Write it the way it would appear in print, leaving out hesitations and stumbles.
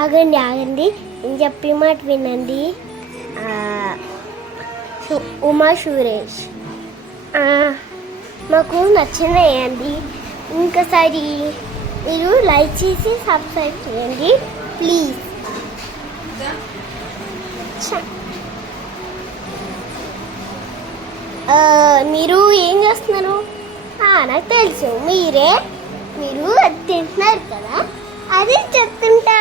ఆగండి ఆగండి, నేను చెప్పే మాట వినండి. ఉమా సురేష్ మాకు నచ్చినాయండి. ఇంకోసారి మీరు లైక్ చేసి సబ్స్క్రైబ్ చేయండి ప్లీజ్. మీరు ఏం చేస్తున్నారు? నాకు తెలుసు మీరు అది తింటున్నారు కదా, అది చెప్తుంటే